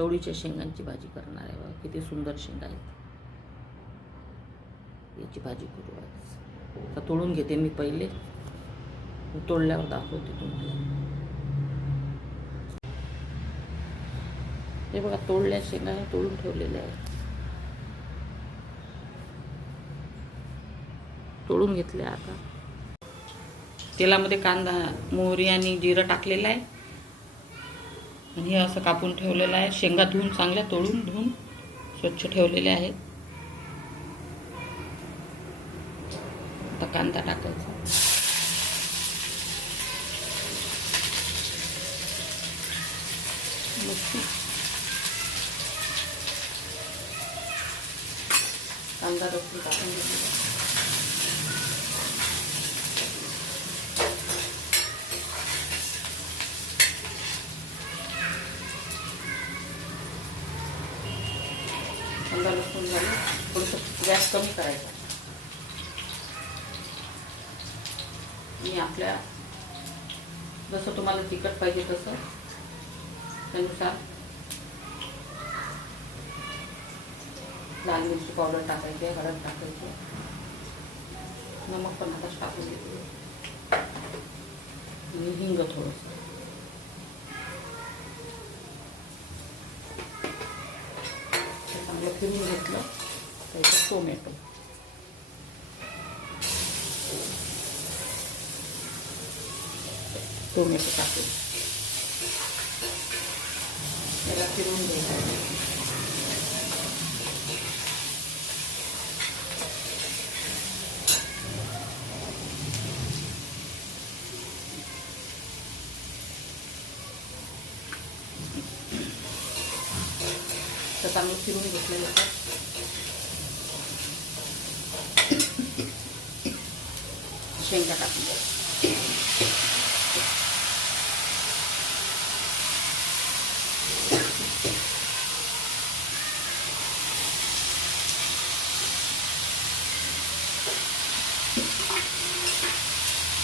चवळीच्या शेंगांची भाजी करणार आहे बघा. किती सुंदर शेंगा आहेत. याची भाजी करू आज. आता तोडून घेते मी पहिले, तोडल्यावर दाखवते तुम्हाला. हे बघा तोडल्या शेंगा तोडून ठेवलेल्या आहेत. तोडून घेतल्या. आता तेलामध्ये कांदा, मोहरी आणि जिरं टाकलेलं आहे आणि हे असं कापून ठेवलेलं आहे. शेंगा धुवून चांगल्या धुवून स्वच्छ ठेवलेल्या आहेत. आता कांदा टाकायचा. कांदा लसूण टाकून घेतलेला. कांदा लसूण झालं, थोडंसं गॅस कमी करायचा. मी आपल्या जसं तुम्हाला तिखट पाहिजे तसं त्यानुसार लाल मिरची पावडर टाकायची, हळद टाकायची, नमक पण आताच टाकून घेतले आणि हिंग थोडंसं. चांगलं फिरून घेतलं. त्याच्यात टोमॅटो, टाकून त्याला फिरून घ्यायचं. तर चांगलं फिरून घेतलेलं होतं. शेंगा टाकून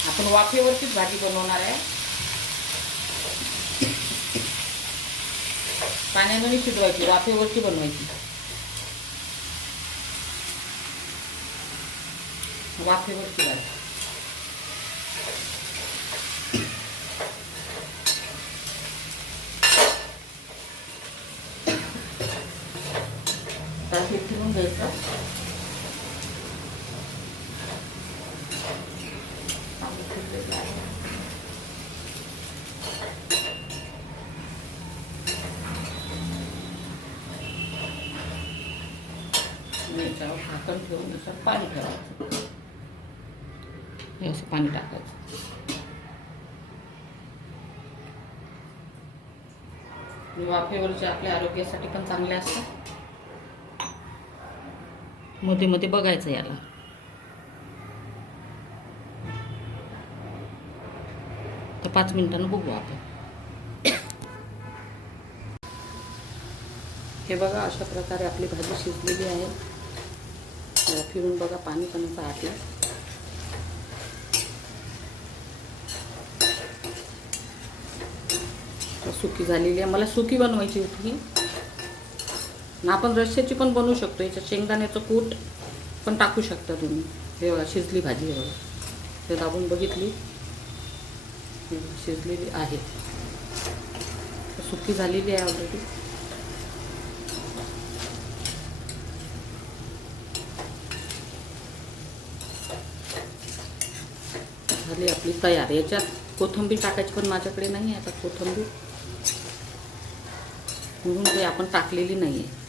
आपण वाफेवरचीच भाजी बनवणार आहे. पाण्याने नाही शिजवायची, वाफेवरची बनवायची. वाफेवरची भाजी. हे फिरून घ्यायचं. याच्यावर झाकण ठेवून याच्यावर पाणी ठेवायचं. हे असं पाणी टाकायचं. वाफेवरचे आपल्या आरोग्यासाठी पण चांगले असतात. मध्ये मध्ये बघायचं याला. तर 5 मिनिटांनी बघू आपण. हे बघा अशा प्रकारे आपली भाजी शिजलेली आहे. फिरून बघा पाणी पण आटलं. सुकी झालेली आहे. मला सुकी बनवायची होती. आपण रश्श्याची पण बनवू शकतो. याच्यात शेंगदाण्याचं कूट पण टाकू शकता तुम्ही. हे बघा शिजली भाजी. हे बघा ते दाबून बघितली, शिजलेली आहे. सुकी झालेली आहे ऑलरेडी. झाली आपली तयार. याच्यात कोथिंबीर टाकायची पण माझ्याकडे नाही आहे आता कोथिंबीर, म्हणून काही आपण टाकलेली नाही आहे.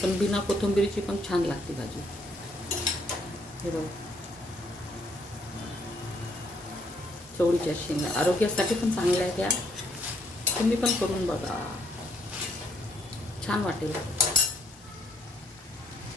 पण बिना कोथिंबीरची पण छान लागते भाजी. हे बघा चवळीच्या शेंगा आरोग्यासाठी पण चांगल्या आहेत. त्या तुम्ही पण करून बघा, छान वाटेल.